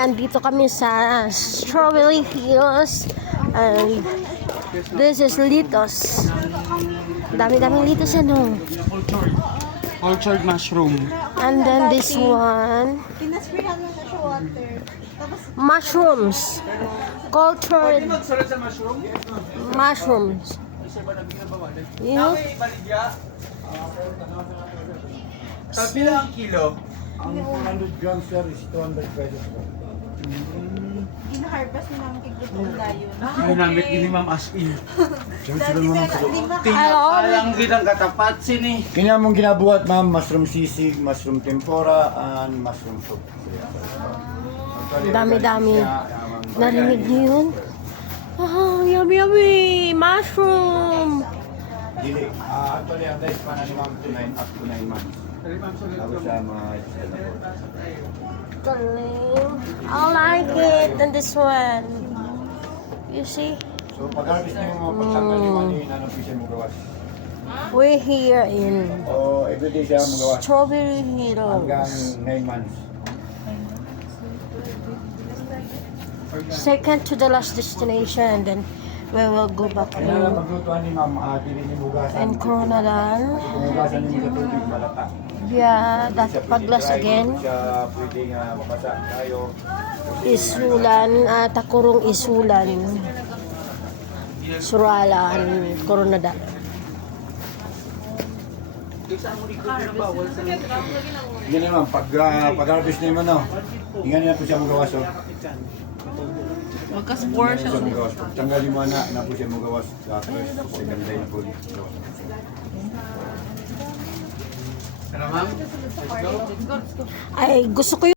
andito kami sa Strawberry Hills. And this is Litos. Dami-daming Litos ano. Cultured mushroom. And then this one, Pinasprayan mo na siya water. Tapos, mushrooms. Cultured mushrooms. You know? Pila ang kilo? Ang 400 grams sir is 200 pesos po. gina-harvest na namin kay Glutong Dayon. Ginamit ni Ma'am Asin. Siyempre mo mga kilo. Tinapalang ginang katapat sini. Kanya mong ginabuhat ma'am, mushroom sisig, mushroom tempura, and mushroom soup. Dami-dami. Narinig niyo yun? Oh, yummy, yummy! Mushroom! Dili. Actually, ang dice pa na ni ma'am up to 9 months. Tapos siya mga Galing. I like it. And this one. You see? So pag-harvest niyo mga pagtanggal ni mani, nanong siya magawas. We're here in O everyday siya magawas. Strawberry Hanggang Hills. 9 months. Second to the last destination, and then we will go back Kanya lang in maglutuan ni ma'am, dili ni bugasan. Coronadal. Kung bugasan niyo sa tubig, malata. Yeah, that paglas again. Siya pwedeng mabasa tayo. Isulan, takurong isulan. Suralan, Coronadal. Yan naman, pag-harvest niyo no, hingan na po siya magawas. Magka-spore siya. Tanggal yung mana na po siya magawas sa first, second day na po. Tara ma'am. Ay, gusto ko